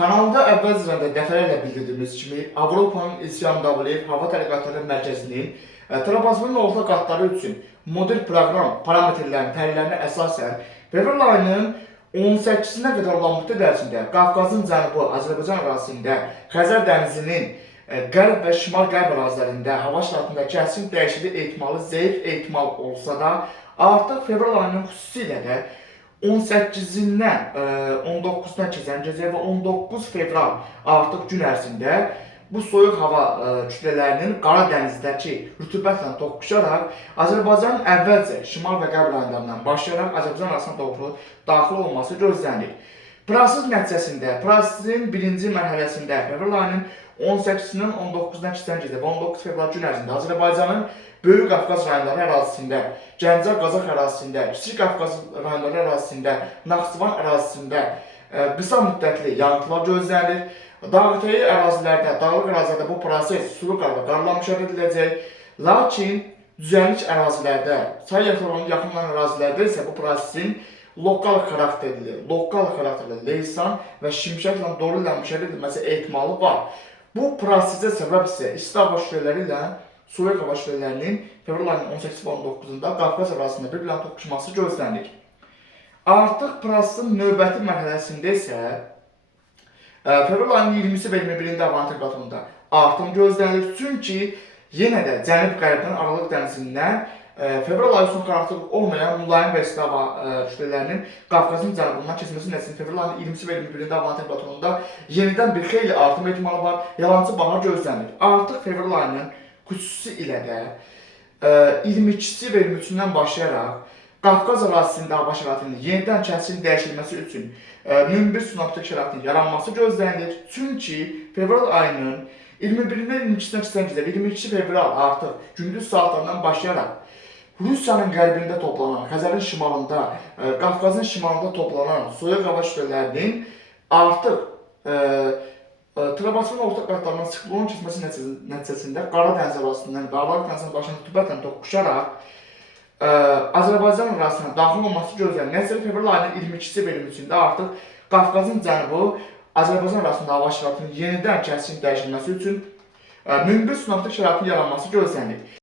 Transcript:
Kanalda əvvəlcədən də dəfələrlə bildirdiyimiz kimi Avropanın İSYAMW hava tədqiqatları mərkəzinin Trabzonun orta qatları üçün model proqram parametrlərinin təhlillərinə əsasən fevral ayının 18-nə qədər olan müddət ərzində Qafqazın cənubu Azərbaycan ərazisində Xəzər dənizinin qərb və şimal-qərb ərazilərində hava şəraitində kəskin dəyişiklik ehtimalı zəif ehtimal olsa da, artıq fevral ayının xüsusilə də 18-dən 19-dan keçən gecə və 19 fevral artıq gün ərzində bu soyuq hava kütlələrinin Qara dənizdəki rütubətlə toqquşaraq Azərbaycanın əvvəlcə şimal və qərb rayonlarından başlayaraq Azərbaycan arasına doğru daxil olması gözlənilir. Proses nəticəsində, prosesin birinci mərhələsində fevral ayının 18-dən 19-dan keçən gecə və 19 fevral gün ərzində Azərbaycanın Böyük Qafqaz rayonları ərazisində, Gəncə Qazax ərazisində, Kiçik Qafqaz rayonları ərazisində, Naxçıvan ərazisində qısa müddətli yağıntılar gözlənilir. Dağıtayı ərazilərdə, dağlıq ərazilərdə bu proses sulu qarla qarla müşahidə ediləcək. Lakin düzənlik ərazilərdə, çay yatırlarının yaxın olan ərazilərdə isə bu prosesin lokal xarakterli leysan və şimşəklə doğru ilə müşahidə edilməsi ehtimalı var. Bu prosesə səbəb isə isti hava şüaları ilə soyuq hava şüalarının fevral ayının 18 və 19-da Qafqaz ərazisində bir-birlə toqquşması gözlənilir. Artıq prosesin növbəti mərhələsində isə fevral ayının 20-si və 21-də hava temperatüründə artım gözlənilir. Çünki yenə də cənub-qərbdən Aralıq dənizindən fevral ayı son xarakterli olmayan mülayim və isti hava kütlələrinin Qafqazın cənubundan keçməsi nəticəsində fevral ayının 20-si və 21-də hava temperaturunda yenidən bir xeyli artım ehtimalı var. Yalancı bahar gözlənilir. Artıq fevral ayının xüsusi ilə də 22-si və 23-dən başlayaraq Qafqaz ərazisində hava şəraitinin yenidən kəskin dəyişilməsi üçün münbir sinoptik şəraitinin yaranması gözlənilir. Çünki fevral ayının 21-dən 22-dən keçən gecə və 22 fevral artıq gündüz saatlarından başlayaraq Rusiyanın qərbində toplanan, Xəzərin şimalında, Qafqazın şimalında toplanan soyuq hava kütlələrinin artıq Trabzonun orta qatlarından siklonun keçməsi nəticəsində Qara dəniz ərazisindən və Aralıq dənizinin başına rütubətlə toqquşaraq Azərbaycan ərazisinə daxil olması gözlənilir. Nəticədə fevral ayının 22-si və 23-də artıq Qafqazın cənubu Azərbaycan ərazisində hava şəraitinin yenidən kəskin dəyişilməsi üçün münbir sinoptik şəraitin yaranması gözlənilir.